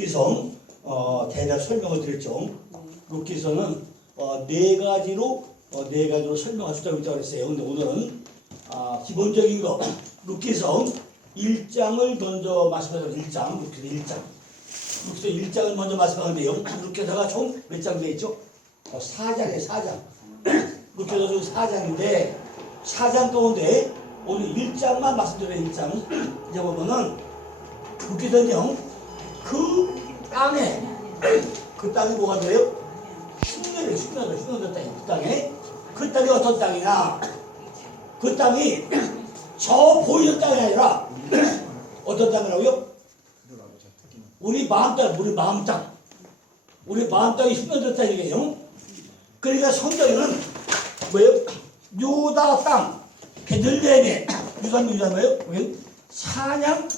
룻기성 대략 설명을 드렸죠. 룻기서는 네 가지로 설명할 수 있다고 그랬어요. 근데 오늘은 기본적인 거 룻기서 1장을 먼저 말씀하자면 1장, 룻기서 1장. 룻기서 1장을 먼저 말씀하는데요. 룻기서가 총 몇 장 되어 있죠? 4장이에요, 4장. 룻기서 중 4장인데 4장 가운데 오늘 1장만 말씀드려요. 1장. 이제 보면은 룻기서는요, 그 땅이 뭐가 돼요? 흉내를 땅이 그 땅에. 그 땅이 어떤 땅이냐? 그 땅이 저 보이는 땅이 아니라 어떤 땅이라고요? 우리 마음 땅, 우리 마음 땅이 흉내들 땅이에요. 그러니까 성경에는 뭐예요? 유다 땅, 베들레헴에 유다 뭐예요? 사냥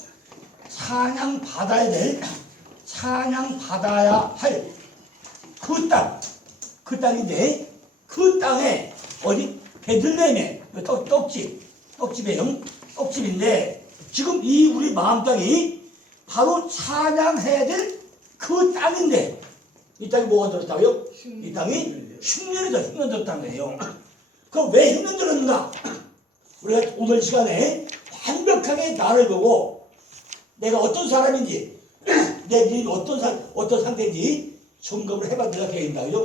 받아야 할 그 땅인데 그 땅에 어디 베들레헴에 떡집인데 지금 이 우리 마음 땅이 바로 사냥해야 될 그 땅인데 이 땅이 뭐가 들었다고요? 이 땅이 흉년이 들었다는 거예요. 그럼 왜 흉년 들었는가? 우리가 오늘 시간에 완벽하게 나를 보고 내가 어떤 사람인지 내 믿음이 어떤 상태인지 점검을 해봐야 되겠다. 그죠?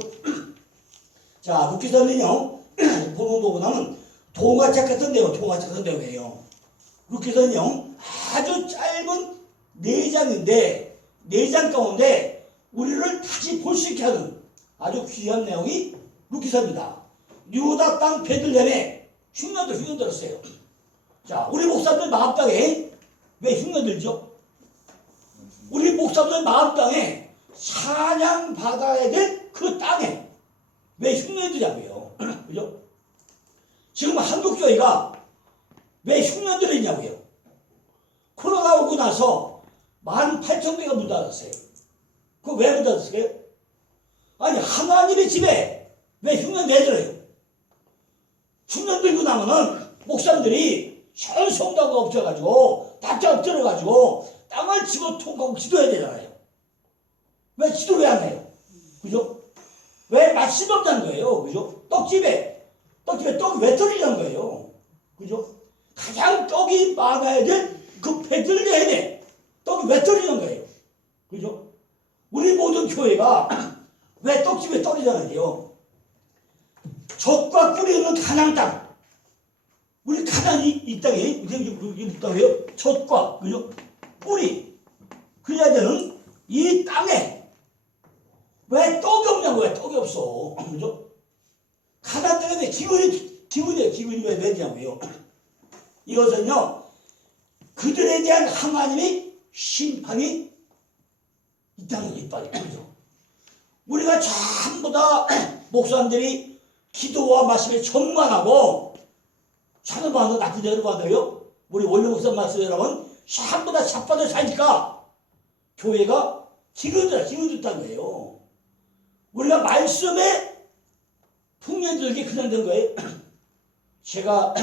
자, 룻기서는요, 보고 나면 동화책 같은 내용이에요. 룻기서는요, 아주 짧은 4장인데, 4장 가운데 우리를 다시 볼 수 있게 하는 아주 귀한 내용이 룻기서입니다. 유다 땅 베들레헴에 흉년 들었어요. 자, 우리 목사들 마음 땅에 왜 흉년 들죠? 우리 목사들 마음 땅에 사냥받아야 될 그 땅에 왜 흉년이 들냐고요. 그죠? 지금 한국교회가 왜 흉년들이 있냐고요. 코로나 오고 나서 18,000개가 문 닫았어요. 그거 왜 문 닫았어요? 아니, 하나님의 집에 왜 흉년 왜 들어요? 흉년 들고 나면은 목사님들이 성도가 없어가지고 다짜 엎드려가지고 땅을 집어 통과하고 기도해야 되잖아요. 왜 기도를 왜 안 해요? 그죠? 왜 말씀이 없다는 거예요? 그죠? 떡집에 떡이 왜 떨어지는 거예요? 그죠? 가장 떡이 많아야 될 그 베들레헴에 떡이 왜 떨어지는 거예요? 그죠? 우리 모든 교회가 왜 떡집에 떨어지잖아요. 젖과 꿀이 있는 가나안 땅. 우리 가나안이 이 땅에 이 땅이에요. 젖과 그죠? 꿀이 그래야 되는 이 땅에 왜 떡이 없냐고. 왜 떡이 없어? 그죠? 가나안 땅에 왜 기근이 왜 되냐고요. 이것은요, 그들에 대한 하나님의 심판이 이 땅에 있다. 그죠? 우리가 전부 다 목사님들이 기도와 말씀에 전망하고 찬양받는 낮은 대로 받아요. 우리 원래 목사 말씀 여러분 전부 다 자빠져 사니까 교회가 기근들다는 거예요. 우리가 말씀에 풍년 들게 그냥 된 거예요. 제가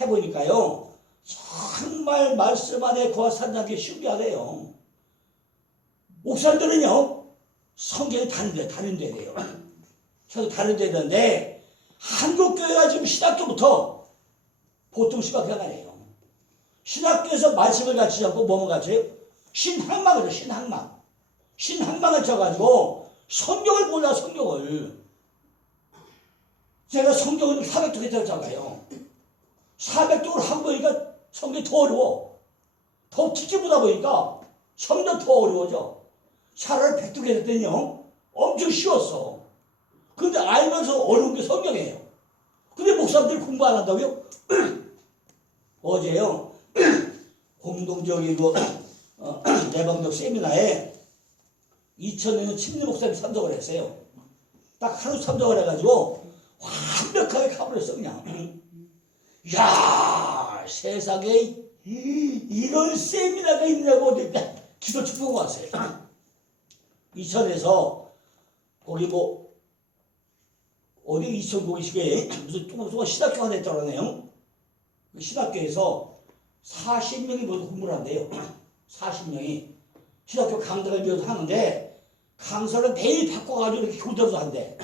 해보니까요, 정말 말씀 안에 거하 산다는 게 신기하대요. 목사님들은요, 성경이 다른 데래요. 저도 다른 데 되는데, 한국교회가 지금 신학교부터 보통 신학교가 아니에요. 신학교에서 말씀을 가르치지 않고 뭐만 가르쳐요? 신학망을 해요, 신학망을 쳐가지고 성경을 몰라, 성경을. 제가 성경을 400쪽 했잖아요. 400쪽을 한 거니까 성경이 더 어려워. 더 깊게 보다 보니까 점점 더 어려워져. 차라리 100쪽 했더니요, 엄청 쉬웠어. 근데 알면서 어려운 게 성경이에요. 근데 목사님들이 공부 안 한다고요? 어제요, 공동적이고 내방적 세미나에 2000년 침례 목사님 참석을 했어요. 딱 하루 참석을 해가지고 완벽하게 가버렸어 그냥. 야, 세상에 이런 세미나가 있냐고 기도 축복 왔어요. 이천에서 거기 뭐 어디 이천 거기시게 무슨 조금 신학교가 됐더라네요. 그 신학교에서 40명이 모두 공부를 한대요. 40명이. 신학교 강좌를 비워서 하는데 강사를 매일 바꿔가지고 이렇게 교대로 한대.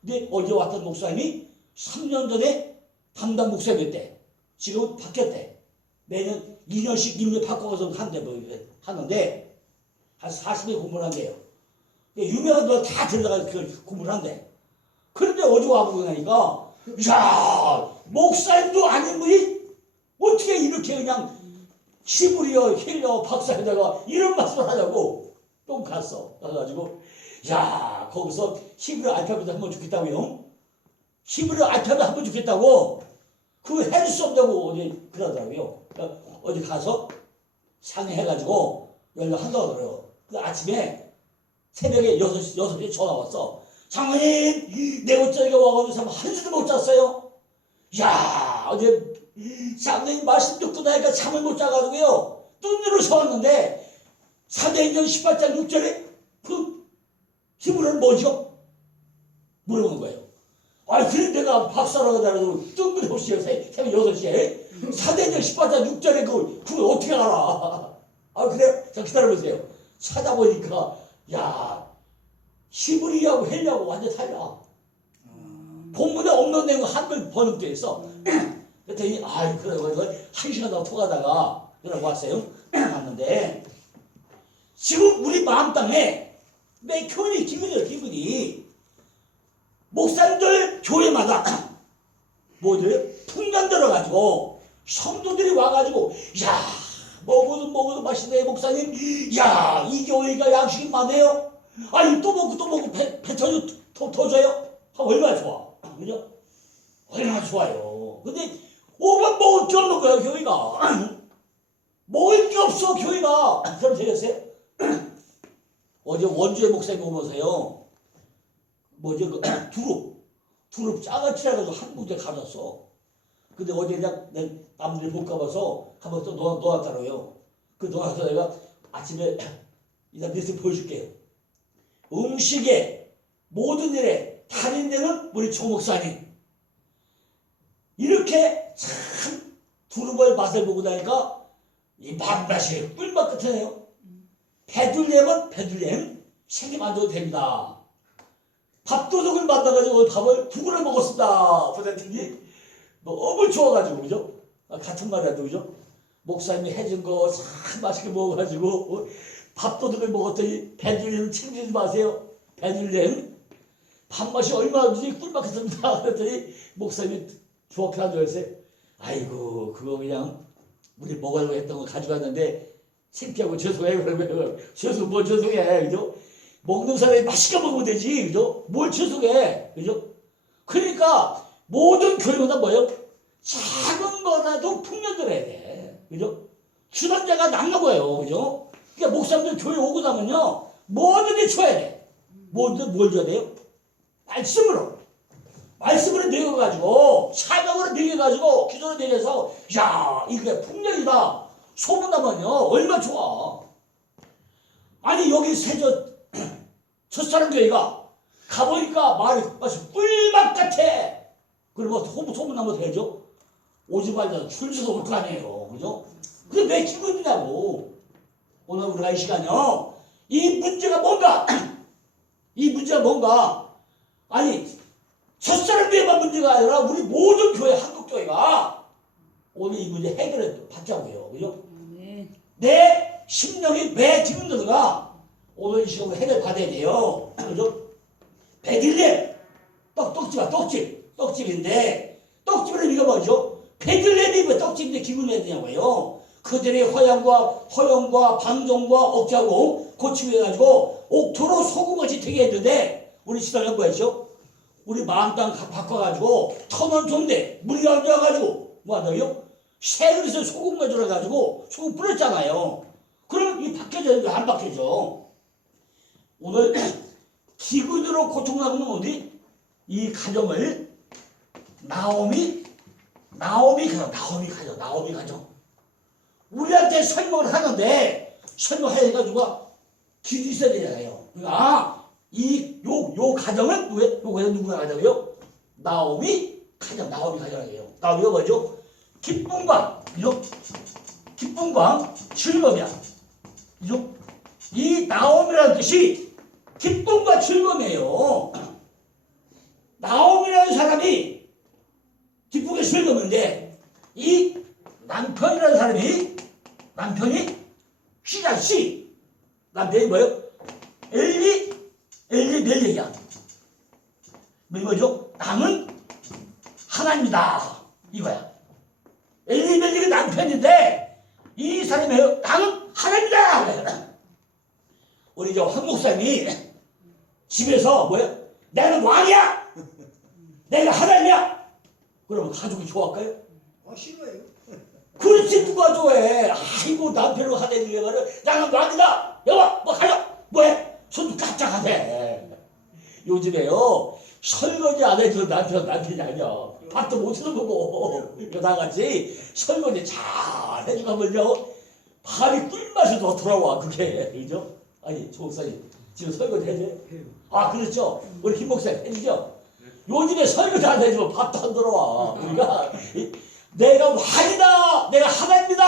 근데 어제 왔던 목사님이 3년 전에 담당 목사님이었대. 지금 바뀌었대. 매년 2년씩 2년 바꿔서 한대 뭐 하는데 한 40일 공부를 한대요. 유명한 거 다 들어가서 그 공부를 한대. 그런데 어제 와보고 나니까 야 목사님도 아닌 분이 어떻게 이렇게 그냥 히브리어 힐러 박사에다가 이런 말씀을 하냐고 또 갔어. 그래가지고 야 거기서 히브리어 알파벳 한번 죽겠다고요. 히브리어 알파벳 한번 죽겠다고 그거 할 수 없다고 어제 그러더라고요. 그러니까 어디 가서 상의해가지고 연락한다고 그래요. 그 아침에 새벽에 6시에 전화 왔어. 장모님 내 옷자리가 와가지고 하루도 못 잤어요. 야 어제 장모님 말씀 듣고 나니까 잠을 못 자가지고요. 눈으로 세웠는데 사도행전 18장 6절에 그 히브리어는 뭐죠? 물어보는 거예요. 아니 그래 내가 박사라고 하더라도 뜬금없이 새벽 6시에 사도행전 18장 6절에 그걸 어떻게 알아? 아 그래? 자 기다려보세요. 찾아보니까 야 히브리하고 헬리하고 완전 달라. 본문에 없는 내용 한글 번역돼 있어. 그랬더니 아이 그래 한 시간 더 통하다가 그러고 왔어요. 왔는데 지금 우리 마음 땅에 내 기분이 목사님들 교회마다 뭐들 풍년 들어가지고 성도들이 와가지고 야 먹어도 맛있네 목사님. 야 이 교회가 양식이 많네요. 아니 또 먹고 배 터져요. 얼마나 좋아. 그죠? 얼마나 좋아요. 근데 오만 먹을 게 없는 거야 교회가. 먹을 게 없어 교회가. 그럼 되겠어요? 어제 원주의 목사님 오면서요. 뭐지 그 두릅 짜가치 해가지고 한 무대 가졌어. 근데 어제 내 남들이 못 가봐서 한번 또 놓았더라고요. 그 놓아서 내가 아침에 이따 뉴스 보여줄게요. 음식에 모든 일에 달인되는 우리 조 목사님. 이렇게 참 두릅의 맛을 보고 나니까 이 맛이 꿀맛 같아요. 배둘렘은 생김 안 줘도 됩니다. 밥도둑을 만나가지고 밥을 두 그릇 먹었습니다. 보냈더니 너무 좋아가지고 그죠? 같은 말이라도 그죠? 목사님이 해준 거 참 맛있게 먹어가지고 밥도둑을 먹었더니 배둘렘 챙기지 마세요. 배둘렘 밥맛이 얼마나 주지 꿀맛 같습니다. 그랬더니 목사님이 주먹 펴 앉아있어요. 아이고 그거 그냥 우리 먹으려고 했던 거 가져갔는데 창피하고 죄송해요. 그러면 뭐 죄송해 그죠? 먹는 사람이 맛있게 먹으면 되지 그죠? 뭘 죄송해 그죠? 그러니까 모든 교회마다 뭐예요? 작은 거라도 풍년 들어야 돼 그죠? 주는 자가 남는 거예요 그죠? 그러니까 목사님들 교회 오고 나면요 뭐든지 줘야 돼. 뭘 줘야 돼요? 말씀으로 먹여가지고 사명으로 먹여가지고 기도로 먹여서 야 이게 풍년이다 소문나면요 얼마 좋아. 아니 여기 첫사랑 교회가 가보니까 맛이 꿀맛 같아. 그리고 소문나면 되죠. 오지 말자 줄 서서 올 거 아니에요 그죠? 그게 왜 기분이냐고. 오늘 우리가 이 시간요 이 문제가 뭔가 이 문제가 뭔가 아니 첫사랑 교회만 문제가 아니라 우리 모든 교회 한국교회가 오늘 이 문제 해결을 받자고요 그죠? 내 심령이 왜 기분들가 오늘 이 시간에 해결 받아야 돼요 그죠? 베들렘 떡집인데 떡집의 의미가 뭐죠? 베들렘이 왜 떡집인데 기분이 해야 되냐고요. 그들의 허영과 방종과 억제하고 고치고 해가지고 옥토로 소금같이 되게 했는데 우리 신앙은 뭐였죠? 우리 마음 땅 바꿔가지고 터는 좋은데 물이 안 좋아가지고 뭐하다고요? 새 그릇에 소금 가져가지고 소금 뿌렸잖아요. 그럼 이 바뀌어져야 돼? 안 바뀌어져. 오늘 기근으로 고통나는 어디? 이 가정을 나오미 가정 우리한테 설명을 하는데 설명해가지고 기도 있어야 되잖아요. 그러니까 요 가정은 왜? 요 가정 누구가 가정이에요? 나오미 가정이에요. 나오미가 뭐죠? 기쁨과 즐거움이야. 그죠? 이 나옴이라는 뜻이 기쁨과 즐거움이에요. 나옴이라는 사람이 기쁘게 즐거움인데 이 남편이라는 사람이 시작 시 남편이 뭐예요? 엘리멜렉이야. 뭐죠? 나는 하나님이다 이거야. 엘리멜렉이 남편인데 이 사람이 뭐예요? 나는 하나님이다. 우리 저 황 목사님이 집에서 뭐예요? 나는 왕이야. 내가 하나님이야. 그러면 가족이 좋아할까요? 싫어요. 그렇지 누가 좋아해. 아이고 남편을 하대니 말은 나는 왕이다. 여보 뭐 가려 뭐해? 손도 깜짝하네. 요즘에요 설거지 안 해도 남편이 아니야. 밥도 못 해먹고 나같이 설거지 잘 해주면요 밥이 꿀맛이 더 돌아와. 그게 그죠? 아니 조 목사님 지금 설거지 해줘요? 아 그렇죠. 우리 김 목사님 해주죠? 요즘에 설거지 안 해주면 밥도 안 들어와. 그러니까 내가 왕이다, 내가 하나님이다.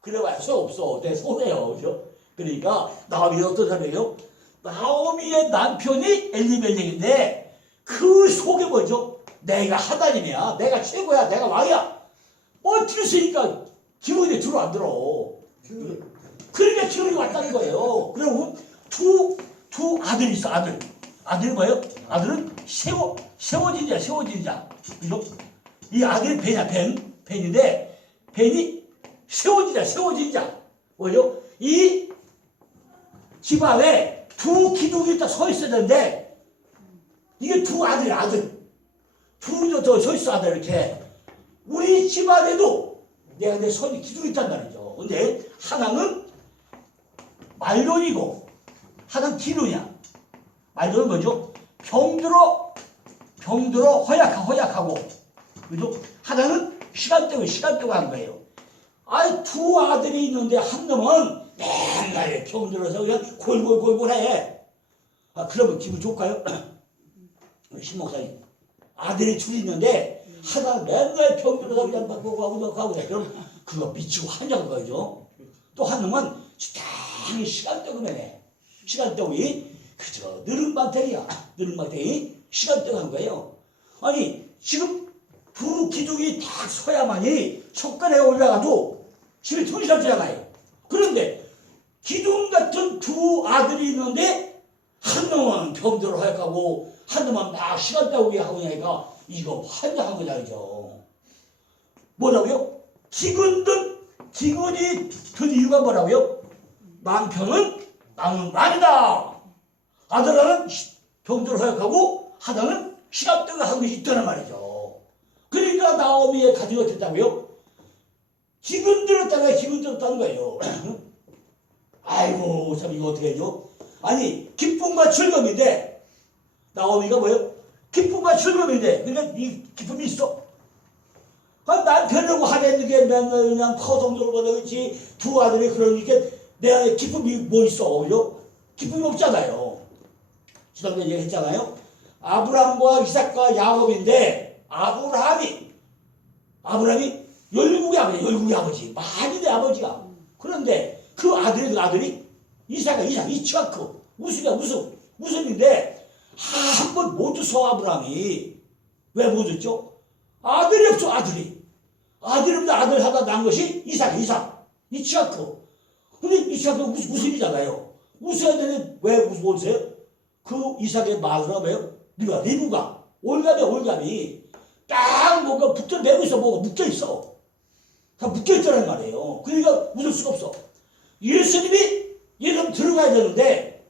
그래봐야 소용없어. 내 손해요. 그죠? 그러니까 나오미 어떤 사람이에요? 나오미의 남편이 엘리멜렉인데 그 속에 뭐죠? 내가 하나님이야, 내가 최고야, 내가 왕이야. 들으니까 기분이 들어 안 들어? 그러니까 기분이 왔다는 거예요. 그리고 두 아들이 있어. 아들이 뭐예요? 아들은 세워지자. 그죠? 이 아들이 벤인데 벤이 세워지자. 뭐죠? 이 집안에 두 기둥이 딱 서 있어야 되는데 이게 두 아들 더 서 있어. 아들 이렇게 우리 집안에도 내가 내 손이 기둥이 있단 말이죠. 근데 하나는 말론이고 하나는 기둥이야. 말론은 뭐죠? 병들어 허약하고 그죠? 하나는 시간대고 한 거예요. 두 아들이 있는데 한 놈은 맨날 병들어서 그냥 골골해. 그러면 기분 좋을까요? 신 목사님 아들이 둘이 있는데 하나는 맨날 병들어서 그냥 막 가고 그럼 그거 미치고 한다는 거죠. 또 한 놈은 적당히 시간대고 해. 시간대기 그저 느른방탱이야. 시간대고 한 거예요. 아니 지금 두 기둥이 딱 서야만이 척간에 올라가도 집에 정신없잖아요. 그런데 기둥 같은 두 아들이 있는데 한 놈은 병들어 허약하고 한 놈은 막 시간 때우게 하고 나니까 이거 환장한 거잖아요. 뭐라고요? 기근이 든 이유가 뭐라고요? 남편은 나는 왕이다. 아들은 병들어 허약하고 하나는 시간 때우게 하는 것이 있다는 말이죠. 그러니까 나오미의 가정이 어땠다고요? 기근 들었다는 거예요. 아이고 참 이거 어떻게 해줘? 아니 기쁨과 즐거움인데 나오미가 뭐예요? 기쁨과 즐거움인데 그러니까 이 기쁨이 있어? 남편하고 하는 게 맨날 그냥 커성적으로 그렇지 두 아들이 그러니까 내가 기쁨이 뭐 있어? 그죠? 기쁨이 없잖아요. 지난번에 얘기했잖아요. 아브람과 이삭과 야곱인데 아브라함이 열국의 아버지 많이 내 아버지가. 그런데 그 아들이 이츠하크 우승인데 한 번 못 줬어. 아브라함이 왜 못 줬죠? 아들이 없어. 아들이 없는데 아들 하다 난 것이 이츠하크. 근데 이츠하크 우승이잖아요. 우승했는데 왜 못 줘요? 그 이삭의 마누라 뭐예요? 리브가 올감이 딱 뭐가 매고 있어. 뭐가 묶여있어. 다 묶여있다는 말이에요. 그러니까 웃을 수가 없어. 예수님이 예수님 들어가야 되는데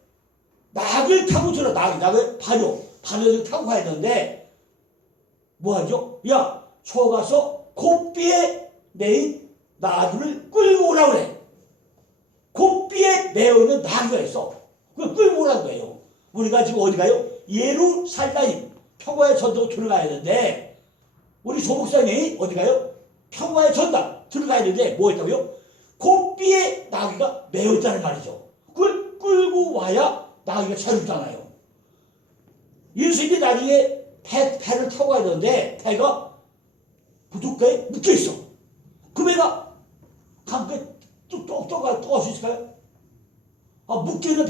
낙을 타고 낙을 발효를 타고 가야 되는데 뭐 하죠? 야, 저 가서 곱비에 매인 나귀를 끌고 오라고 그래. 곱비에 매어 있는 나귀가 있어. 그걸 끌고 오라는 거예요. 우리가 지금 어디 가요? 예루살렘 평화의 전도 들어가야 되는데 우리 조 목사님이 어디 가요? 평화의 전당 들어가야 되는데 뭐 했다고요? 곱비에 나귀가 매어 있다는 말이죠. 그걸 끌고 와야 나귀가 자유잖아요. 예수님이 나중에 배를 타고 가야 되는데 배가 부둣가에 묶여있어. 그 배가 강가에 또 갈 수 있을까요? 묶여있는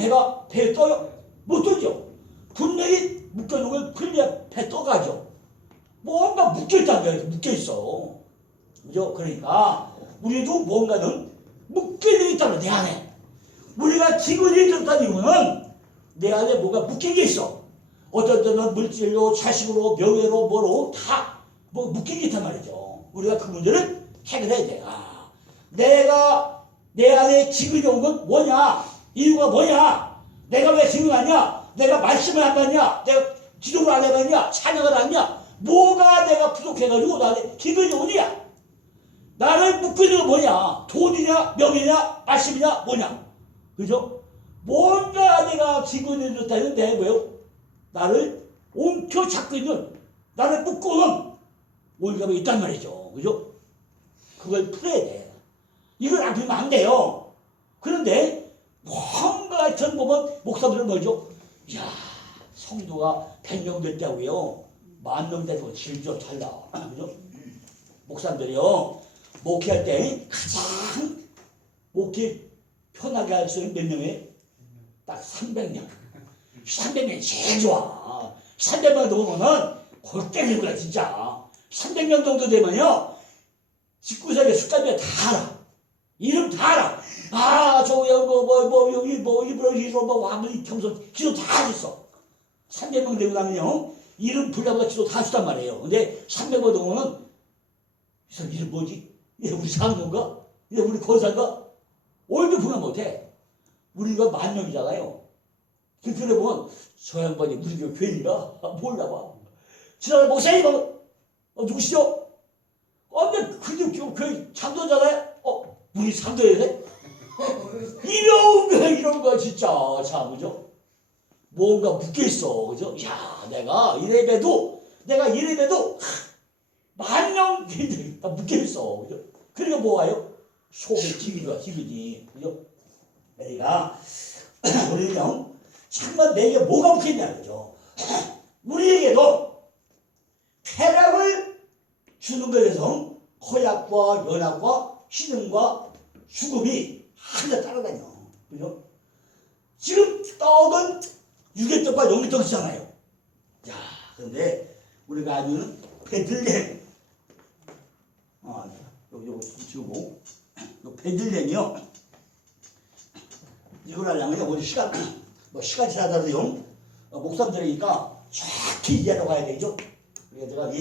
배에 떠요? 못 떠죠. 분명히 묶여있는 걸 풀려야 배 떠가죠. 뭔가 묶여있다는 거예요. 묶여있어. 그죠? 그러니까 우리도 뭔가는 묶여있는 게 있다는 내 안에. 우리가 기근이 들었다는 이유는 내 안에 뭔가 묶인 게 있어. 어떤 때는 물질로, 자식으로, 명예로, 뭐로 다 뭐 묶인 게 있단 말이죠. 우리가 그 문제를 해결해야 돼. 내가 내 안에 기근이 온 건 뭐냐? 이유가 뭐냐? 내가 왜 지금 왔냐? 내가 말씀을 안 받냐? 내가 기도를 안 해봤냐? 찬양을 안 했냐? 뭐가 내가 부족해가지고 나한테 기근이 오냐? 나를 묶이는 건 뭐냐? 돈이냐? 명예냐? 말씀이냐? 뭐냐? 그죠? 뭔가 내가 기근이 들었다는 내 뭐요? 나를 옮겨 잡고 있는, 나를 묶고는 올가이 있단 말이죠. 그죠? 그걸 풀어야 돼. 이걸 안 풀면 안 돼요. 그런데 뭔가 하여튼 보면 목사들은 뭐죠? 이야, 성도가 100명 됐다고요. 10,000명 되고 질적 달라. 그죠? 목사들이요. 목회할 때 가장 목회 편하게 할 수 있는 몇 명이에요? 딱 300명. 300명이 제일 좋아. 300명 넘으면은 골 때리는 거야, 진짜. 300명 정도 되면요. 19세기 숫자비에 다 알아. 이름 다 알아. 여기 일부러 아무리 평소 기도 다 했어. 300명 되고 나면요. 이름 불러보다 기도 다 했단 말이에요. 근데 300명 넘으면 이 사람 이름 뭐지? 얘 우리 사는 건가? 얘 우리 권사인가? 얼굴 보면 못해. 우리가 10,000명이잖아요. 그래 보면 저 양반이 우리 교회인가? 몰라봐. 지난해 목사님 누구시죠? 근데 그 장도잖아요? 우리 장도해야 돼? 이런 거 진짜 참 그죠? 뭔가 묶여있어 그죠? 야 내가 이래봬도 10,000명 다 묶여있어 그죠? 그러니까 뭐예요? 속에 기분이 그죠? 내가 우리는요 정말 내게 뭐가 묶여있냐 그죠? 우리에게도 쾌락을 주는 것에서 허약과 연약과 희생과 죽음이 하나 따라다녀. 그죠? 지금 떡은 유개떡과 영개떡이잖아요. 자, 그런데 우리가 아는 베들레헴. 요거 지우고. 요 베들레헴이요. 이걸 하려면 우리 시간 지나더라도요. 목사님들이니까 정확히 이해하러 가야 되죠. 그래서 제가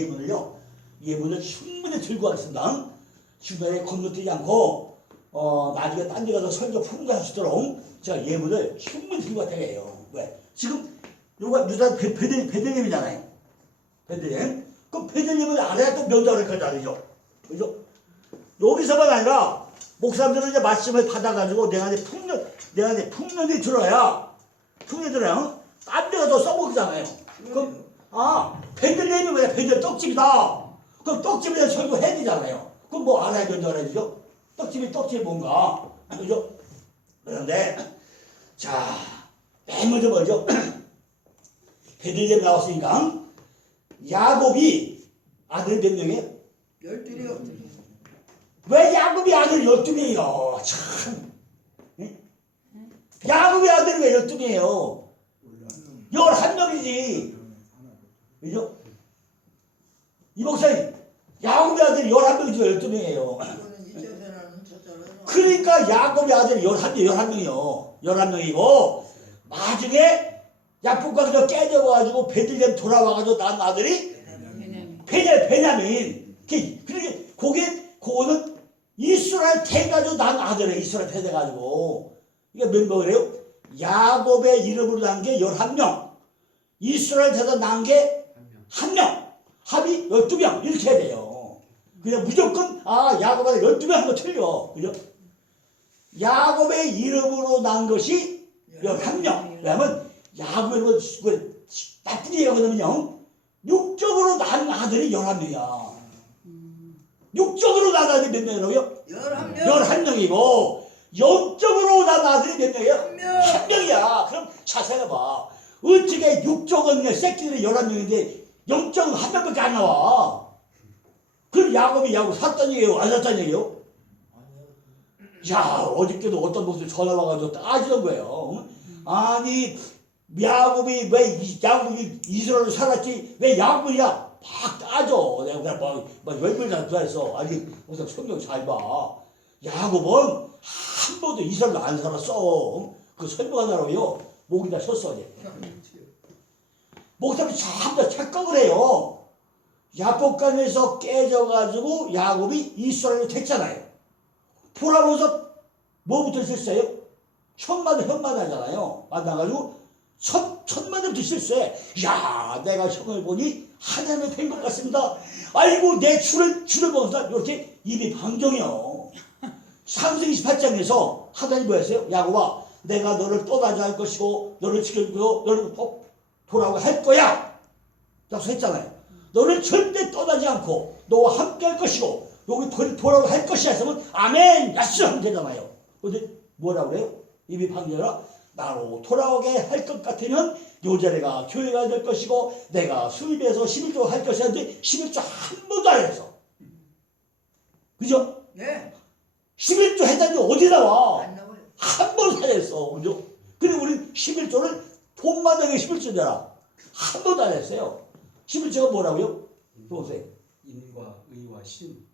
예문을 충분히 들고 가겠습니다. 주변에 건너뛰지 않고 나중에 딴 데 가서 설교 풍부할 수 있도록 제가 예문을 충분히 들고 갔다고 해요. 왜? 지금 요가 유다 베들레헴이잖아요. 베들레헴. 그럼 베들레헴을 알아야 또 면담을 할 거잖아요. 그죠? 여기서만 아니라 목사님들은 이제 말씀을 받아가지고 내 안에 풍년이 들어야 딴 데가 더 써먹잖아요. 그럼 베들레헴이 뭐야? 베들레헴 떡집이다. 그럼 떡집에 대한 설교 해야 되잖아요. 그럼 뭐 알아야 된다고 그러죠? 떡집이 뭔가. 그죠? 그런데, 자, 맨 먼저 뭐죠? 베들레헴 나왔으니까, 야곱이 아들 몇 명이에요? 12이요. 왜 야곱이 아들 12명이에요? 참. 응? 야곱이 아들이 왜 12명이에요? 11명이지. 그죠? 이 목사님, 야곱의 아들이 11명이죠, 12명이에요. 그러니까 야곱의 아들이 11명이요. 11명이고, 나중에 약복강에서 깨져가지고 베들레헴 돌아와가지고 낳은 아들이 베냐민. 그러니까 그거는 이스라엘 태가지고 낳은 아들이에요. 이스라엘 태가지고. 이게 몇 명이래요? 야곱의 이름으로 낳은 게 11명. 이스라엘 태가 낳은 게 1명. 합이 12명 이렇게 해야 돼요. 그냥 무조건 야곱한테 12명 하면 틀려. 그죠? 야곱의 이름으로 난 것이 11명. 왜냐면 야곱의 나쁜 얘기가 뭐냐면요. 육적으로 난 아들이 11명이야. 육적으로 난 아들이 몇 명이라고요? 11명이고 영적으로 난 아들이 몇 명이에요? 1명이야. 그럼 자세해봐. 어떻게 육적은 새끼들이 11명인데 영적은 1명밖에 안 나와. 그럼 야곱 샀단 얘기예요? 안 샀단 얘기예요? 야, 어저께도 어떤 목소리 전화 와가지고 따지는 거예요. 아니, 야곱이 왜 야곱이 이스라엘로 살았지? 왜 야곱이야? 막 따져. 내가 막 열불나 좋아했어. 아니, 우선 성경 잘 봐. 야곱은 한 번도 이스라엘로 안 살았어. 그 설명하느라고요. 목에다 쳤어. 목사님이 참다 착각을 해요. 야복강에서 깨져가지고 야곱이 이스라엘로 됐잖아요. 돌아보면서 뭐부터 실수해요? 현마다잖아요. 만나가지고 첫마디부터 실수해. 야, 내가 형을 보니 하나님이 된 것 같습니다. 아이고, 내 줄을 보면서 이렇게 입이 방정해요. 창세기 28장에서 하나님 뭐였어요? 야곱아, 내가 너를 떠나지 않을 것이고 너를 지켜주고 너를 돌아오게 할 거야. 라고 했잖아요. 너를 절대 떠나지 않고 너와 함께 할 것이고 여기 돌아오게 할 것이야 했으면 아멘 야스 하면 되잖아요. 근데 뭐라고 그래요? 입이 방정해라. 나로 돌아오게 할 것 같으면 요 자리가 교회가 될 것이고 내가 수입해서 11조 할 것이 하는데 11조 한 번도 안 했어. 그죠? 네. 11조 했다는데 어디 나와? 안 나와요. 한 번도 안 했어. 그죠? 그리고 우리 11조를 돈 만나게 11조잖아. 한 번도 안 했어요. 11조가 뭐라고요? 보세요. 인과 의와 신.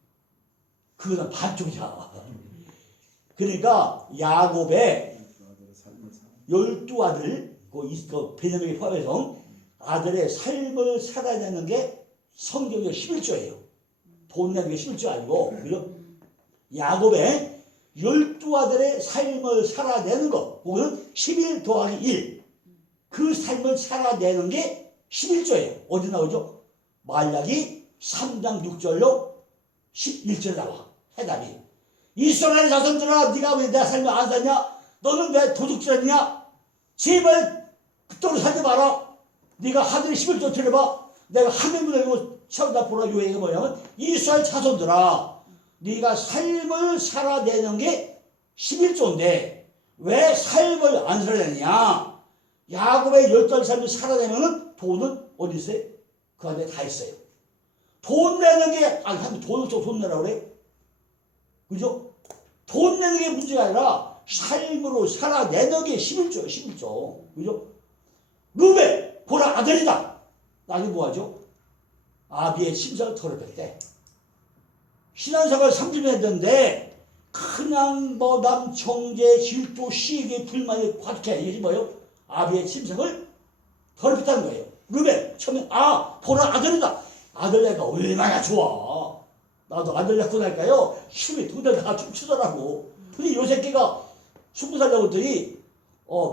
그거는 반쪽이야. 그러니까 야곱의 12아들, 그 베냐민이 포함해서 아들의 삶을 살아내는 게 성경의 11조예요. 돈 내는 게 11조 아니고, 그죠? 야곱의 12아들의 삶을 살아내는 것, 그거는 11 더하기 1. 그 삶을 살아내는 게 11조예요. 어디 나오죠? 말라기 3장 6절로 11절 나와. 해답이. 이스라엘 자손들아, 네가 왜 내 삶을 안 사냐? 너는 왜 도둑질하냐? 제발 그쪽으로 살지 마라. 네가 하늘의 11조 들어봐. 내가 하늘문을 열고 쳐다 보라. 요 얘기가 뭐냐면 이스라엘 자손들아, 네가 삶을 살아내는 게 11조인데 왜 삶을 안 살아내느냐? 야곱의 12살 삶을 살아내면은 돈은 어디 있어요? 그 안에 다 있어요. 돈 내는 게, 아니, 돈 내라고 그래? 그죠? 돈 내는 게 문제가 아니라 삶으로 살아내는 게 11조예요, 11조. 그죠? 루벤, 보라 아들이다. 나중에 뭐 하죠? 아비의 심사를 털어냈대. 신앙생활 30년 했는데, 그냥 뭐 남, 정제, 질투, 시기, 불만이 과득해. 이게 뭐예요? 아비의 침상을 더럽혔다는 거예요. 루벤, 처음에, 보라 아들이다. 아들 애가 얼마나 좋아. 나도 아들 낳고 나니까요, 춤이 동네 다 춤추더라고. 근데 요 새끼가 20살 되었더니,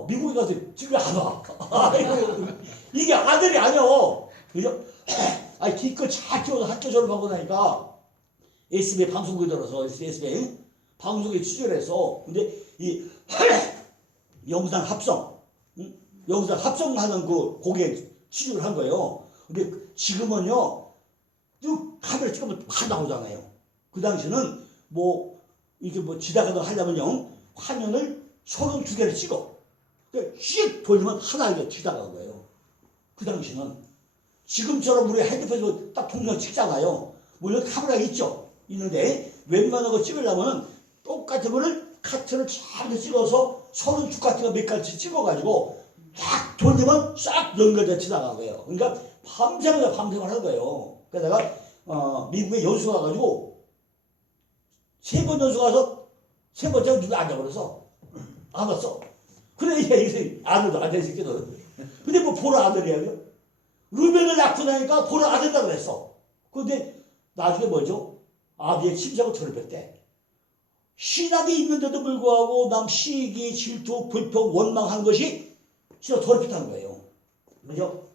미국에 가서 집에 안 와. 이게 아들이 아니여. 그죠? 아니, 기껏 잘 키워서 학교 졸업하고 나니까, SBA 방송국에 들어서, SBA 방송에 취재를 근데 이, 영상 합성, 영상 합성하는 그 곡에 취직을 한 거예요. 근데 지금은요, 쭉 카메라 찍으면 다 나오잖아요. 그 당시는 이렇게 지다가도 하려면요, 화면을 32개를 찍어. 씩 돌리면 하나 이렇게 지다가는 거예요. 그 당시는. 지금처럼 우리 핸드폰으로 딱 동영 찍잖아요. 물론 카메라가 있는데, 웬만한 거 찍으려면 똑같은 거를 카트를 잘 찍어서 32 같은 거 몇 가지 찍어가지고 딱 돌리면 싹 연결돼 지나가는 거예요. 그러니까 밤새마다 밤새만 하는 거예요. 그래서 내가 미국에 연수 가가지고 3번 연수 가서 3번째는 누가 앉아버려서 안 왔어. 그래 이게 아들도 안 되는 새끼도. 근데 뭐 보라 아들이야. 루벤을 낳고 나니까 보라 아들이라 그랬어. 그런데 나중에 뭐죠? 아비의 침상을 더럽혔대. 신학이 있는데도 불구하고 남 시기, 질투, 불평, 원망한 것이 진짜 더럽혔다는 거예요. 그죠?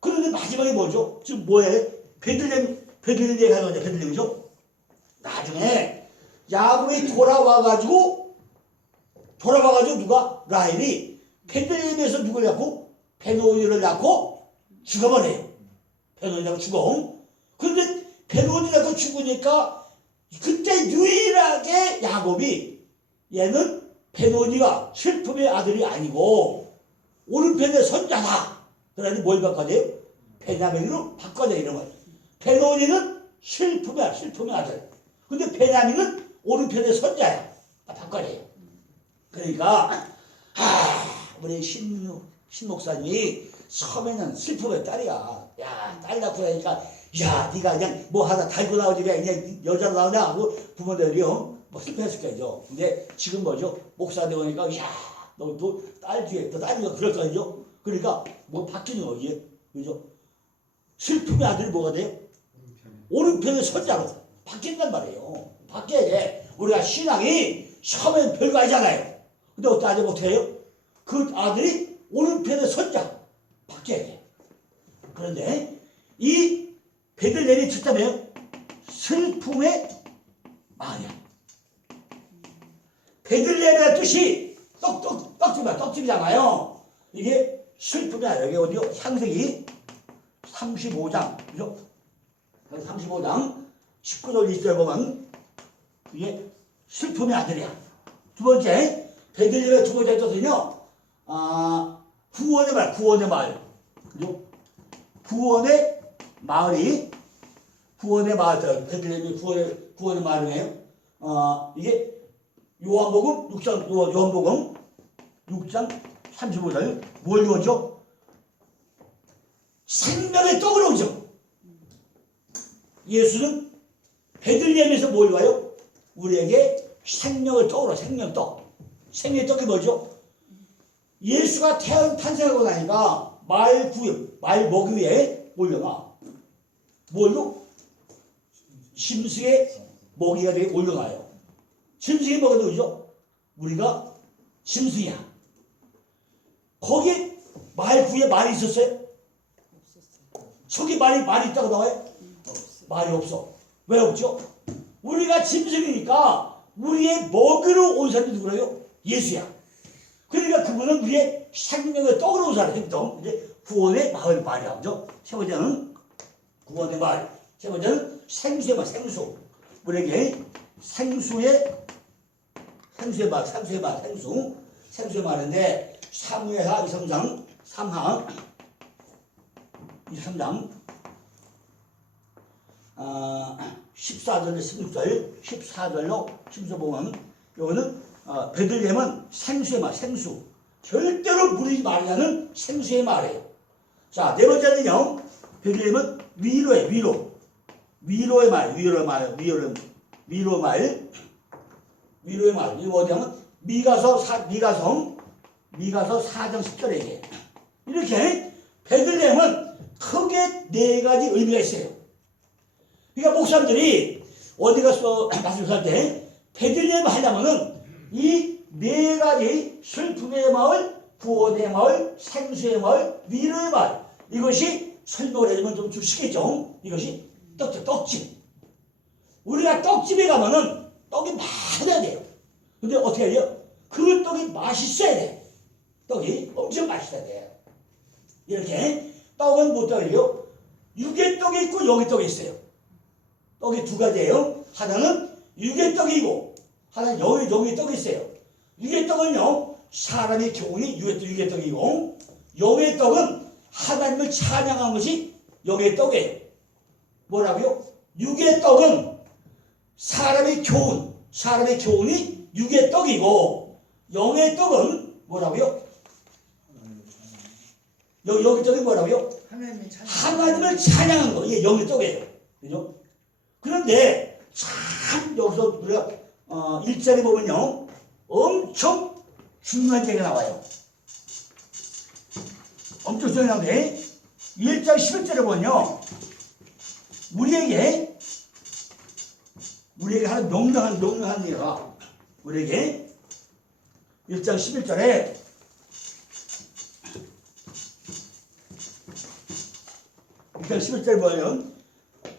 그런데 마지막에 뭐죠? 지금 뭐예요? 베들레헴 얘기하는 거죠. 베들레헴이죠? 나중에 야곱이 돌아와가지고 누가? 라헬이 베들레헴에서 누굴 낳고? 베노니를 낳고 죽어버려요. 베노니 낳고 죽어. 그런데 베노니 낳고 죽으니까 그때 유일하게 야곱이 얘는 베노니가 슬픔의 아들이 아니고 오른편의 손자다. 그래서 뭘 바꿔줘요? 베냐민으로 바꿔줘 이름을. 베노니는 슬픔의 아들. 근데 베냐민은 오른편의 손자야. 바꿔래요. 그러니까 우리 신 목사님이 처음에는 슬픔의 딸이야. 야, 딸 낳고 나니까 야, 네가 그냥 뭐 하다 달고 나오지 그냥 여자로 나오냐 하고 부모들이 뭐 슬퍼했을 거죠. 근데 지금 뭐죠? 목사 되고 나니까 야, 너도 딸 뒤에 또 딸이가 그럴 거죠. 그러니까 뭐 바뀌는 거지, 그죠? 슬픔의 아들이 뭐가 돼요? 오른편의 선자로 바뀐단 말이에요. 바뀌어야 돼. 우리가 신앙이 처음엔 별거 아니잖아요. 근데 어떻게 하지 못해요? 그 아들이 오른편의 선자 바뀌어야 돼. 그런데 이 베들레헴이 듣다면 슬픔의 마녀. 베들레헴이라는 뜻이 떡집이잖아요. 이게 슬픔이 아니라 여기 어디요? 창세기 35장, 그죠? 35장 19절 20절 보면 이게 슬픔의 아들이야. 두 번째, 베들레헴의 두 번째 뜻은요, 구원의 마을. 그죠? 구원의 마을이, 베들레헴이 구원의 마을이에요. 이게 요한복음 6장 35절, 뭘 이루어져? 생명의 떡으로 오죠. 예수는 베들레헴에서 뭘 와요? 우리에게 생명의 떡으로, 생명떡. 생명의 떡이 뭐죠? 예수가 탄생하고 나니까 말 먹이 위에 올려놔. 뭘로? 짐승의 먹이가 되게 올려놔요. 짐승의 먹이가 누구죠? 우리가 짐승이야. 거기에 말 구에 말이 있었어요? 저기 말이 있다고 나와요? 말이 없어. 왜 없죠? 우리가 짐승이니까 우리의 먹이로 온 사람이 누구래요? 예수야. 그러니까 그분은 우리의 생명의 떡으로 온 사람이에요. 떡. 이제 구원의 말이야. 그죠? 세 번째는 구원의 말. 세 번째는 생수의 말, 생수. 우리에게 생수의 말인데 사무엘하 23장 14절로 16절 보면 이거는 베들레헴은 생수의 말, 생수. 절대로 무리지 말라는 생수의 말이에요. 자, 네 번째는요, 베들레헴은 위로의 말. 이거 어디 하면 미가서 4장 10절에 얘기해요. 이렇게 베들레헴은 크게 네 가지 의미가 있어요. 그러니까 목사님들이 어디 가서 말씀할 때 베들레헴 하려면은 이 네 가지 슬픔의 마을, 구원의 마을, 생수의 마을, 위로의 마을, 이것이 설명을 해주면 좀 주시겠죠. 이것이 떡집. 우리가 떡집에 가면은 떡이 많아야 돼요. 근데 어떻게 해야 돼요? 그 떡이 맛있어야 돼. 떡이 엄청 맛있어야 돼요. 이렇게 떡은 뭐 떡이에요? 유개떡이 있고 영개떡이 있어요. 떡이 두 가지예요. 하나는 유개떡이고 하나는 영개떡이 있어요. 유개떡은요, 사람의 교훈이 유개떡이고, 영개떡은 하나님을 찬양한 것이 영개떡이에요. 뭐라고요? 유개떡은 사람의 교훈이 유개떡이고, 영개떡은 뭐라고요? 영개떡이 뭐라고요? 하나님을 찬양한 거. 이게 영개떡이에요. 그죠? 그런데 참 여기서 우리가 1절에 보면요, 엄청 중요한 얘기가 나와요. 엄청 중요한데 1장 11절에 보면요, 우리에게 하는 명령한 얘기가, 우리에게 1장 11절에 보면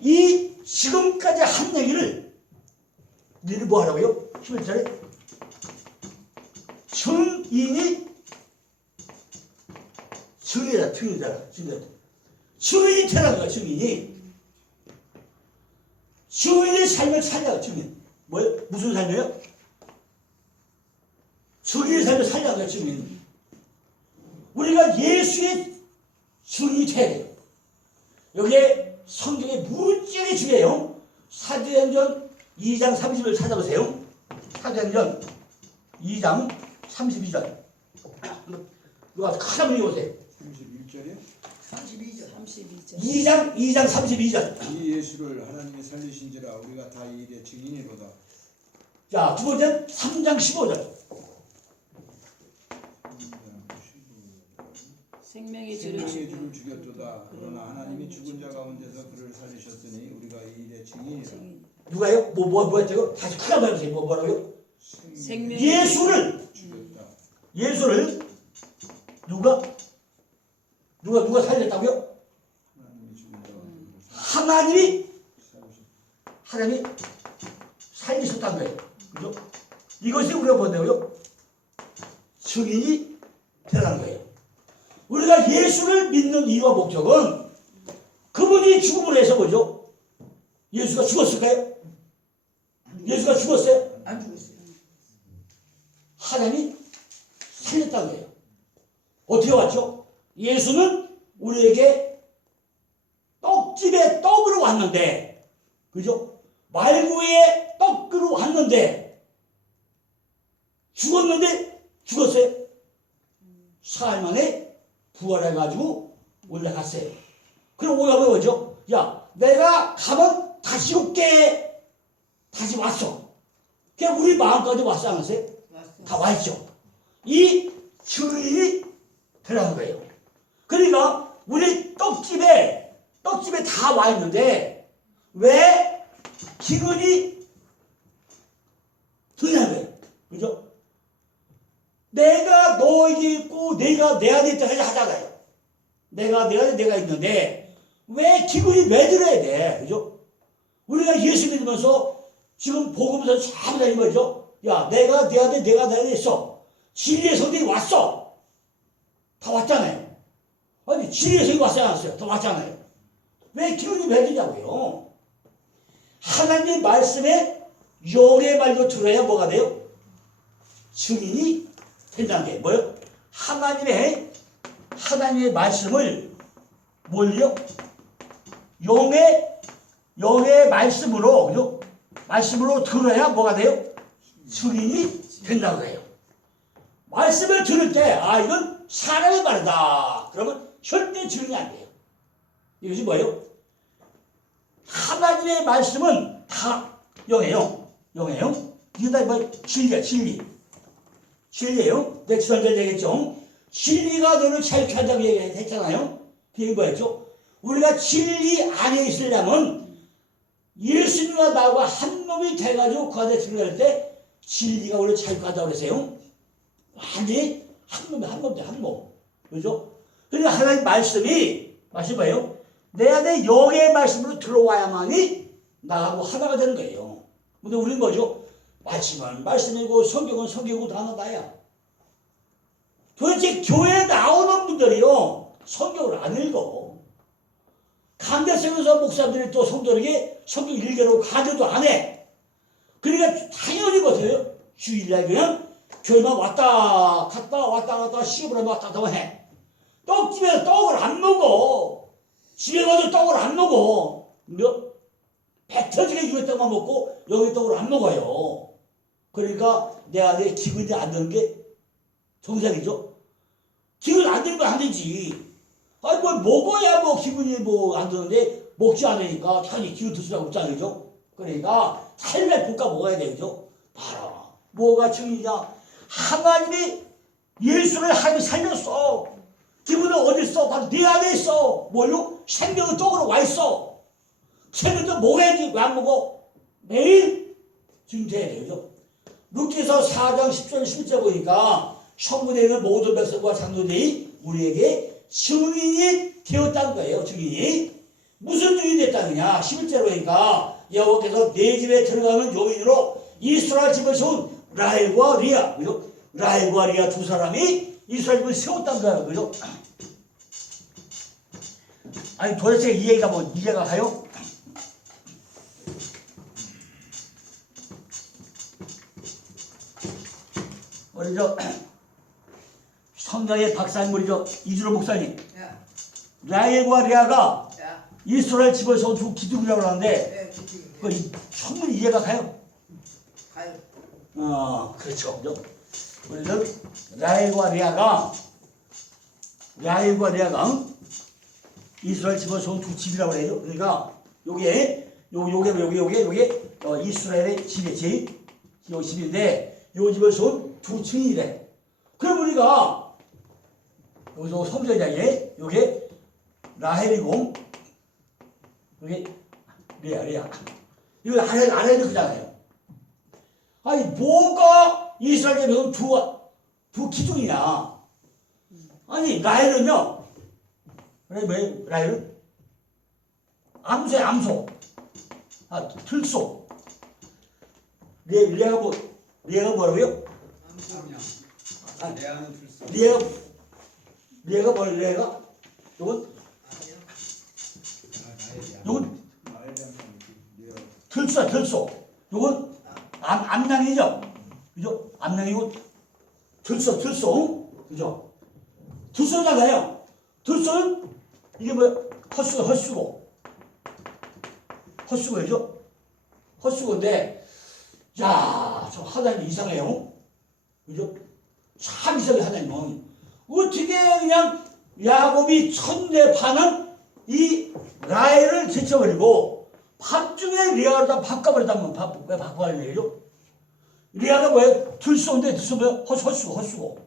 이 지금까지 한 얘기를 우리를 뭐 하라고요? 11절에 증인이 되라는 거야. 증인의 삶을 살려가. 증인 뭐예요? 무슨 삶이에요? 증인의 삶을 살려가. 증인. 우리가 예수의 증인이 돼야 돼요. 여기에 성경에 무지하게 중요해요. 사도행전 2장 30을 찾아보세요. 사도행전 2장 32절. 누가 큰 한번 읽어보세요. 31절에 32절. 2장 32절. 이 예수를 하나님이 살리신지라 우리가 다 이 일의 증인이로다. 자, 두 번째는 3장 15절. 생명의 주를 생명의 주를 죽였도다. 그러나 하나님이 죽은 자 가운데서 그를 살리셨으니 우리가 이 일의 증인이라. 누가요? 뭐 했다고? 다시 크게 한번 해보세요. 뭐라고요? 생명의 예수를 죽였다. 예수를 누가 살렸다고요? 하나님이 죽은 자 가운데서 하나님이 살리셨다. 살리셨다는 거예요. 그죠? 이것이 우리가 뭔데요? 증인이 되라는 거예요. 우리가 예수를 믿는 이유와 목적은 그분이 죽음을 해서 뭐죠? 예수가 죽었을까요? 예수가 죽었어요? 안 죽었어요. 하나님이 살렸다는 거예요. 어떻게 왔죠? 예수는 우리에게 떡집에 떡으로 왔는데, 그죠? 말구에 떡으로 왔는데, 죽었어요? 사흘 만에 부활해가지고 올라갔어요. 그럼 오늘 뭐죠? 야, 내가 가면 다시 올게. 다시 왔어. 그냥 우리 마음까지 왔어, 안 왔어요? 왔어. 다 와있죠. 이 증인이 되라는 거예요. 그러니까 우리 떡집에 다 와있는데 왜 기근이 드냐는 거예요. 그죠? 내가 너에게 있고 내가 내 안에 있다 하잖아요. 내가 있는데 왜 기근이 왜 들어야 돼? 그죠? 우리가 예수 믿으면서 지금 복음서 잘 다니는 거죠. 야, 내가 내 안에 있어. 진리의 성령이 왔어. 다 왔잖아요. 아니, 진리의 성령이 왔어요, 안 왔어요? 다 왔잖아요. 왜 기운이 왜 되냐고요? 하나님 말씀에 영의 말로 들어야 뭐가 돼요? 증인이 된다는 게 뭐예요? 하나님의 말씀을 뭘요? 영의 말씀으로, 그죠? 말씀으로 들어야 뭐가 돼요? 증인이 된다고 해요. 말씀을 들을 때, 아, 이건 사람의 말이다. 그러면 절대 증인이 안 돼요. 이것이 뭐예요? 하나님의 말씀은 다 영이에요. 이게 다 뭐, 진리예요. 내가 지난주에 얘기했죠. 진리가 너를 자유케 한다고 얘기했잖아요. 그게 뭐였죠? 우리가 진리 안에 있으려면 예수님과 나와 한 몸이 돼가지고 그 안에 들어갈 때 진리가 우리를 자유케 한다고 그랬어요. 완전히 한 몸. 그죠? 그러니까 하나님 말씀이 뭐예요? 내 안에 영의 말씀으로 들어와야만이 나하고 하나가 되는 거예요. 근데 우리는 뭐죠? 말씀은 말씀이고 성경은 성경이고 다 하나다야. 도대체 교회에 나오는 분들이요, 성경을 안 읽어. 강대성에서 목사들이 또 성도에게 성경 읽으라고 가르쳐도 안 해. 그러니까 당연히 뭐예요? 주일날 그냥 교회만 왔다 갔다 시험을 왔다 갔다 해. 떡집에서 떡을 안 먹어. 집에 가도 떡을 안 먹어. 배 터지게 유에 떡만 먹고 여기 떡을 안 먹어요. 그러니까 내 안에 기분이 안 드는 게 정상이죠. 기분 안 드는 건 안 되지. 아니 뭐 먹어야 뭐 기분이 뭐 안 드는데 먹지 않으니까 당연히 기분 들 수가 없잖아요. 그러니까 삶의 볶아 먹어야 되죠. 봐라. 뭐가 증이냐? 하나님이 예수를 하나님이 살렸어. 기분은 어디 있어? 바로 네 안에 있어. 뭘요? 생명은 떡으로 와 있어. 생명도 먹어야지. 왜 안 먹어? 매일 증제해야 되죠. 루키서 4장 10절 11절 보니까 성문에 있는 모든 백성과 장로들이 우리에게 증인이 되었다는 거예요. 증인이. 무슨 증인이 됐다느냐? 11절 보니까 여호와께서 내 집에 들어가는 요인으로 이스라엘 집을 세운 라헬과 리아. 그죠? 라헬과 리아 두 사람이 이스라엘 집을 세웠다는 거예요. 그죠? 아니 도대체 이 얘기가 뭐 이해가 가요? 우리 성당의 박사님 우리 이주로 목사님 야, 라헬과 리아가 야, 이스라엘 집을 세운 두 기둥이라고 하는데 기둥이. 그 충분히 이해가 가요? 가요. 그렇죠. 그죠? 그래서 라헬과 레아가 이스라엘 집어서 두 집이라고 해요. 그러니까 요게 이스라엘의 집이지. 요 집인데 요 집에서 두 층이래. 그럼 우리가 여기서 성전이야게 요게 라헬이고 요게 레아. 이거 알아야 되잖아요. 아니 뭐가 이스라엘에 두 기둥이냐? 아니 라헬은요. 왜 라헬은 암소야 암소. 들소. 레아가 뭐라고요? 암소냐. 아, 레아는 들소. 레아가 뭐야? 레아가 요건 라헬이야. 요건 라헬이라는 게 들소. 요건 암양이죠. 그죠? 암양이고 들소. 그죠? 들소잖아요. 들소는 이게 뭐야? 헛수고죠? 헛수고인데, 야, 저 하나님 이상해요. 그죠? 참 이상해, 하나님은. 어떻게 그냥 야곱이 첫내 반은 이 라헬을 제쳐버리고, 밤중에 리아를 다 바꿔버렸다면, 왜 바꿔버리는 거죠? 리아가 뭐야? 들소인데, 들소 뭐야? 헛수고.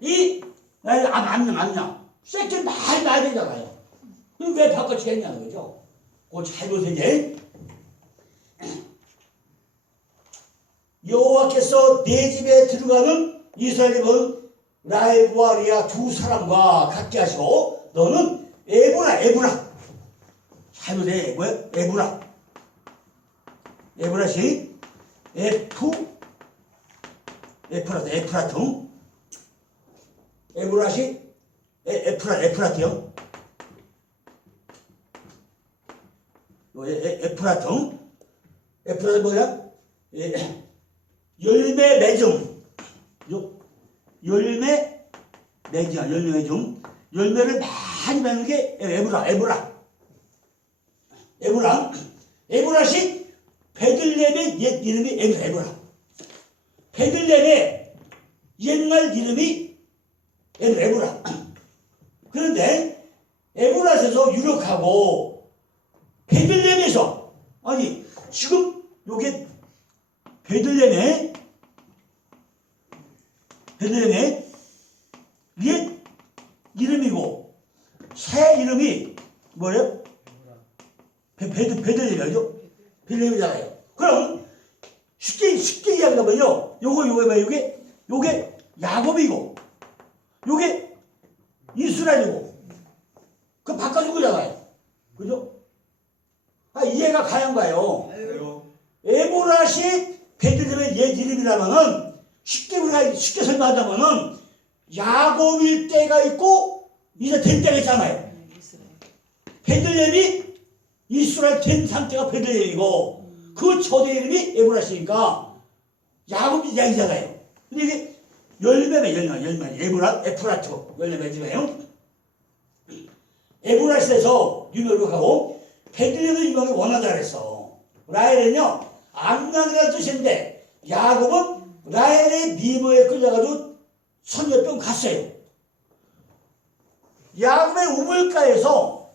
이 라헬 암양. 새끼 많이 나야 되잖아요. 그럼 왜 바꿔치겠냐는 거죠? 그거 잘 보세요, 이제. 여호와께서 내 집에 들어가는 이스라엘은 라헬과 레아 두 사람과 같게 하시고 너는 에브라 잘 보세요. 뭐야? 에브라시 에프라트 에브라시 에프라트요. 에프라트 뭐야? 열매 맺음. 열매 맺음. 열매를 많이 맺는 게 에브라시 베들레헴의 옛 이름이 에브라. 베들레헴의 옛날 이름이 에브라. 그런데 에브라에서 유력하고 베들레헴에서 아니 지금 요게 베들레헴의 옛 이름이고 새 이름이 뭐예요? 베들레헴이죠. 베들레헴이잖아요. 그럼 쉽게 이야기하면요. 요게 야곱이고 요게 이스라엘이고 그 바꿔준 거잖아요. 그죠? 이해가 가는가요? 에보라시 베들레헴의 옛 이름이라면은 쉽게 설명하자면은 야곱일 때가 있고 이제 된 때가 있잖아요. 베들레헴이 이스라엘 된 상태가 베들레헴이고 그 초대 이름이 에브라시니까 야곱 이야기잖아요. 근데 이게 열매 에브라트 열매 맺으며요. 에브라시에서 유명하고 베들레헴은 유명하게 원하다 그랬어. 라헬은요 암양이라는 뜻인데 야곱은 라헬의 미모에 끌려가지고 선녀병 갔어요. 야곱의 우물가에서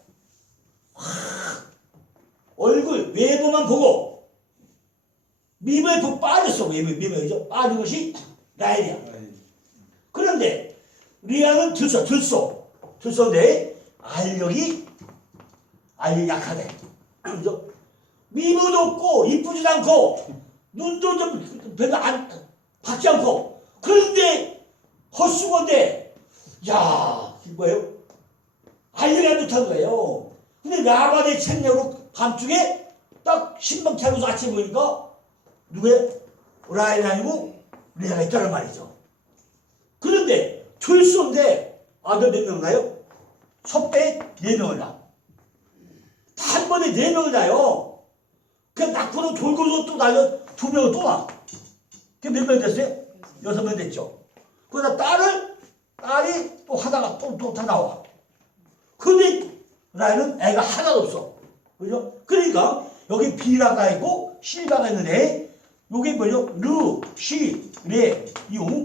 얼굴 외모만 보고 미모에 푹 빠졌어. 미모에죠. 빠진 것이 라헬이야. 그런데 리아는 들소인데 알력이 약하대. 그죠? 미모도 없고 이쁘지도 않고 눈도 좀 별로 밝지 않고 그런데 헛수고인데 야 뭐예요? 알력이 안 좋다는 거예요. 근데 라반의 책략으로 밤중에 딱 신방 차려서 아침에 보니까 누구예요? 라헬이 아니고 리아가 있다는 말이죠. 그런데 들소인데 아들 몇 명 나요? 섭배에 4명을 낳아. 한 번에 4명을 낳아요. 그 낳고는 돌고서 또 낳아요. 2명을 또 낳아. 그게 몇 명 됐어요? 6명 됐죠. 그러다 딸이 또 하다가 또 다 나와. 근데 라헬은 애가 하나도 없어. 그죠? 그러니까 여기 비라가 있고 실바가 있는데 요게 뭐죠? 르, 시, 레, 유,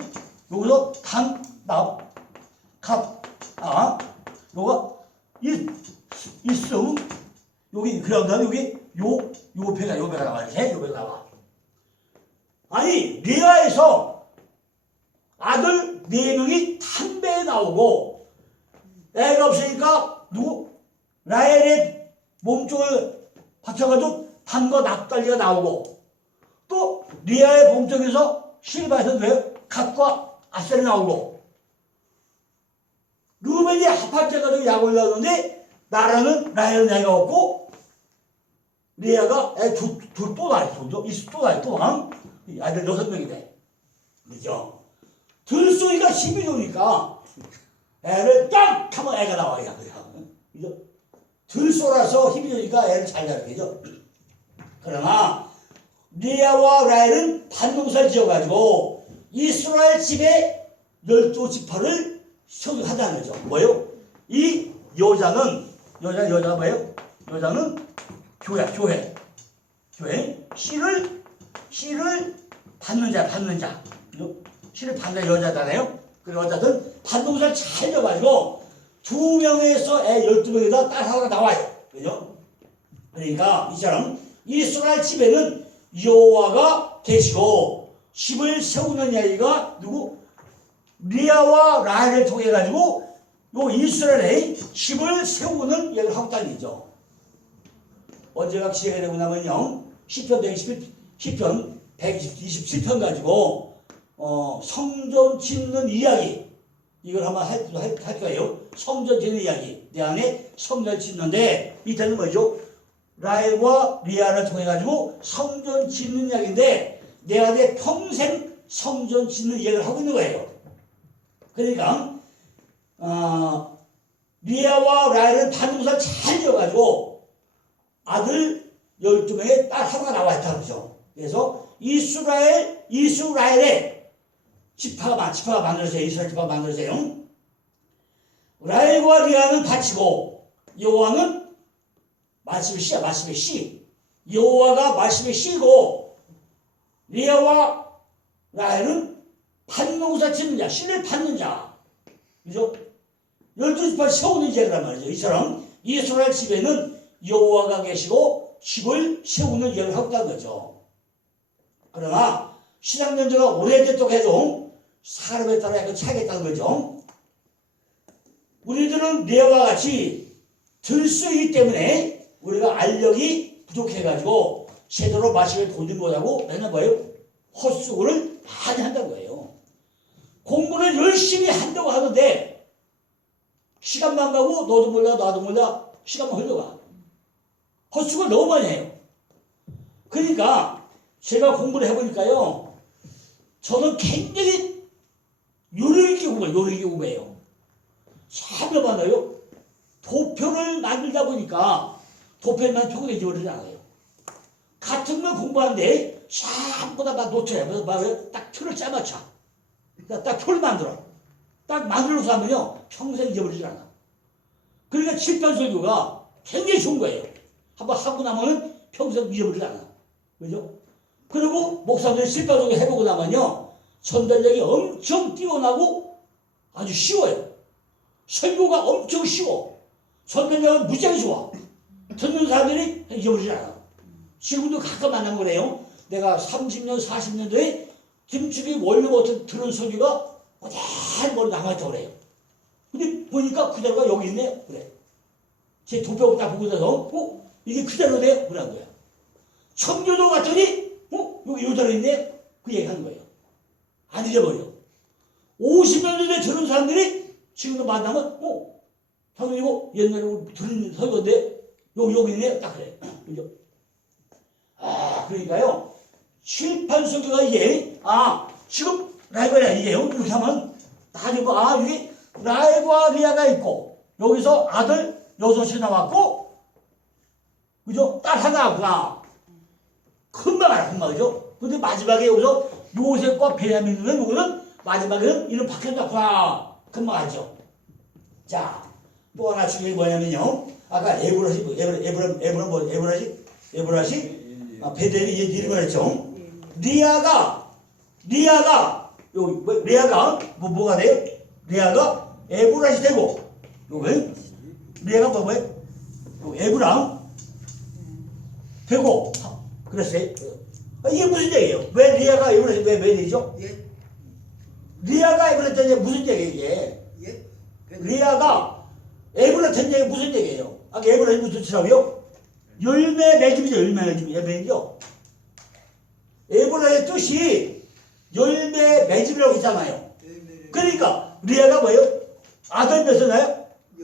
여기서 단, 납, 갑, 요거 있음. 여기 그런 다음에 여기 요 배가 나와. 이렇게 요 배가 나와. 아니 레아에서 아들 4명이 탄배에 나오고 애가 없으니까 누구? 라헬의 몸쪽을 받쳐가지고 단과 납달리가 나오고 또 리아의 몸쪽에서 실바에서 왜 갓과 아셀이 나오고 루벤이 합합해가지고 약을 낳았는데 나라는 라헬은 애가 없고 리아가 애 둘 또 낳았어. 또 낳았어. 아들 6명이 돼. 그죠? 들쏘기가 힘이 좋으니까 애를 딱 하면 애가 나와야 그죠? 들쏘라서 힘이 좋으니까 애를 잘 자르겠죠. 그러나 리아와 라헬은 반농사를 지어가지고 이스라엘 집에 12지파를 소유하다는 거죠. 뭐예요? 이 여자가 뭐예요? 여자는 교회. 씨를 받는 자. 씨를 받는 여자잖아요. 그 여자든 반농사를 잘 지어가지고 2명에서 애 12명에다 딸 하나가 나와요. 그죠? 그러니까 이처럼 이스라엘 집에는 여호와가 계시고 집을 세우는 이야기가 누구? 리아와 라헬을 통해 가지고 요 이스라엘의 집을 세우는 이야기를 하고 있다는 얘기죠. 언제가 기회가 되고 나면요 시편 127편 가지고 성전 짓는 이야기 이걸 한번 할 거예요. 성전 짓는 이야기. 내 안에 성전 짓는데 이때는 뭐죠? 라헬과 리아를 통해 가지고 성전 짓는 이야기인데 내 안에 평생 성전 짓는 이야기를 하고 있는 거예요. 그러니까 리아와 라헬은 반동사를 잘 지어가지고 아들 12명의 딸 하나가 나와 있다는 거죠. 그래서 이스라엘의 지파가 만들어져요. 이스라엘 지파가 만들어져요. 라헬과 리아는 바치고 여호와는 말씀의 씨. 여호와가 말씀의 씨고 리아와 라헬은 반농사 짓는 자, 씨를 받는 자. 그죠? 12지파 세우는 이야기란 말이죠. 이처럼 이스라엘 집에는 여호와가 계시고 집을 세우는 이야기를 하고 있다는 거죠. 그러나 신앙 연주가 오래됐다고 해도 사람에 따라 약간 차이가 있다는 거죠. 우리들은 레아와 같이 들수이기 때문에 우리가 알력이 부족해가지고 제대로 말씀을 보지 못하고 맨날 뭐예요? 헛수고를 많이 한다는 거예요. 공부를 열심히 한다고 하는데 시간만 가고 너도 몰라 나도 몰라 시간만 흘러가. 헛수고를 너무 많이 해요. 그러니까 제가 공부를 해보니까요. 저는 굉장히 요령있게 공부해요. 참 많아요. 도표를 만들다 보니까 도표만 표기를 잊어버리지 않아요. 같은 걸 공부하는데 샤보다 막 놓쳐요. 그래서 딱 표를 짜맞춰. 딱 표를 만들어. 딱 만들어서 하면요. 평생 잊어버리지 않아. 그러니까 칠판설교가 굉장히 좋은 거예요. 한번 하고 나면은 평생 잊어버리지 않아. 그죠? 그리고 목사님들이 칠판설교 해보고 나면요. 전달력이 엄청 뛰어나고 아주 쉬워요. 설교가 엄청 쉬워. 전달력은 무지하게 좋아. 듣는 사람들이 잊어버리지 않아. 지금도 가끔 만나면 그래요. 내가 30년, 40년도에 김축이 원래 어떤 들은 설교가 그대로 머리 남아있다고 그래요. 근데 보니까 그대로가 여기 있네? 그래. 제 도표를 딱 보고 나서, 이게 그대로네요? 그러는 거야. 청교도 갔더니, 여기 요대로 있네? 그 얘기 하는 거예요. 안 잊어버려. 50년 전에 들은 사람들이 지금도 만나면, 형님 이거 옛날에 들은 설교인데, 여기 있네? 딱 그래. 그죠? 그러니까요. 칠판 설교가 이게, 지금 라헬과 이게요. 이렇게 하면, 나중에, 이게 라헬과 리아가 있고, 여기서 아들 6이 나왔고, 그죠? 딸 하나 나왔구나. 금방, 그죠? 근데 마지막에 여기서 요셉과 베냐민은 요거는 마지막에는 이름 바뀌었구나. 금방 알죠? 자, 또 하나 중요한 게 뭐냐면요. 아까 에브라시, 베델이 이름을 했죠. 리아가 레아가 뭐가 돼요? 레아가 에브라시 되고 요거 레아가 뭐예요? 에브랑 되고 그랬어요. 이게 무슨 얘기예요? 왜 레아가 에브라시 왜 되죠? 예? 레아가 에브라시 된 얘기 무슨 얘기예요 이게? 예? 레아가 에브라시 된 얘기 무슨 얘기예요? 아까 에브라시 무슨 뜻이라고요? 열매 맺음이죠. 열매 맺음. 맺음이죠. 에브라의 뜻이 열매 맺음이라고 했잖아요. 그러니까 리아가 뭐예요? 아들 몇을 낳아요?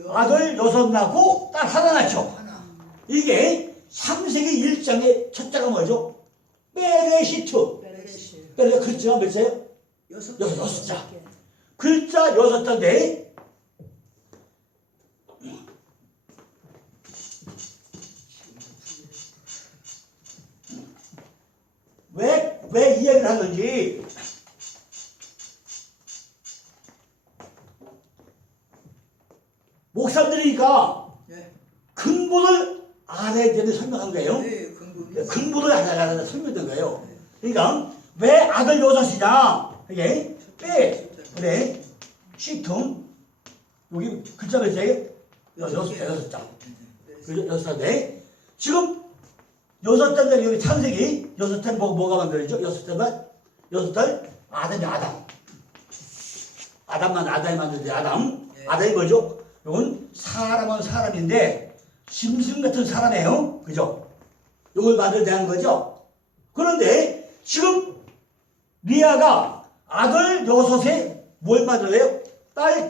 아들 6 낳고 딸 하나 낳죠. 하나. 이게 창세기 1장의 첫자가 뭐죠? 베레시트. 베레시. 베레 글자가 몇 자예요? 6. 6자. 글자 6자인데 왜 이야기를 하는지 목사들이니까 예. 근본을 알아야 되는 설명한 거예요. 예, 근본이. 근본을 알아야 되는 설명된 거예요. 그러니까 왜 아들 6이냐? 이게 그래 시tum 여기 글자 몇 자예요? 6자. 그죠? 6자인데 지금 6자인데 여기 창세기 6자는 뭐가 만들어지죠? 6자는 아담이 아담이 만들지 아담. 예. 아담이 뭐죠? 이건 사람은 사람인데 짐승 같은 사람이에요. 그죠? 이걸 만들어내는 거죠. 그런데 지금 리아가 아들 6에 뭘 만들어요? 딸